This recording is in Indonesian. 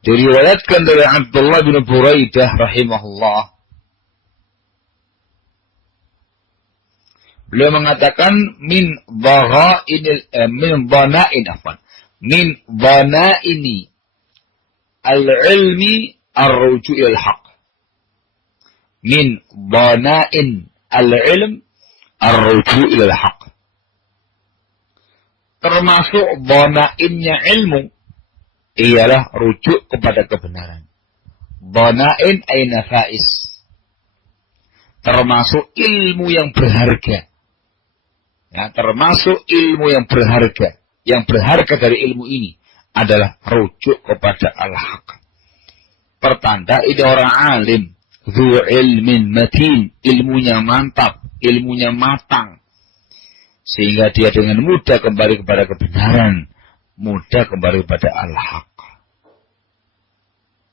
Diriwayatkan dari Abdullah bin Buraidah rahimahullah. Beliau mengatakan min dhanaini al-ilmi ar-ruju' ila al-haq. Min dhanain al-ilm ar-ruju' ila al-haq. Termasuk dhanainnya ilmu ialah rujuk kepada kebenaran. Dhanain ay nafais. Termasuk ilmu yang berharga. Ya, termasuk ilmu yang berharga. Yang berharga dari ilmu ini adalah rujuk kepada al-haq. Pertanda ini orang alim. Dhu ilmin matin. Ilmunya mantap. Ilmunya matang. Sehingga dia dengan mudah kembali kepada kebenaran. Mudah kembali kepada al-haq.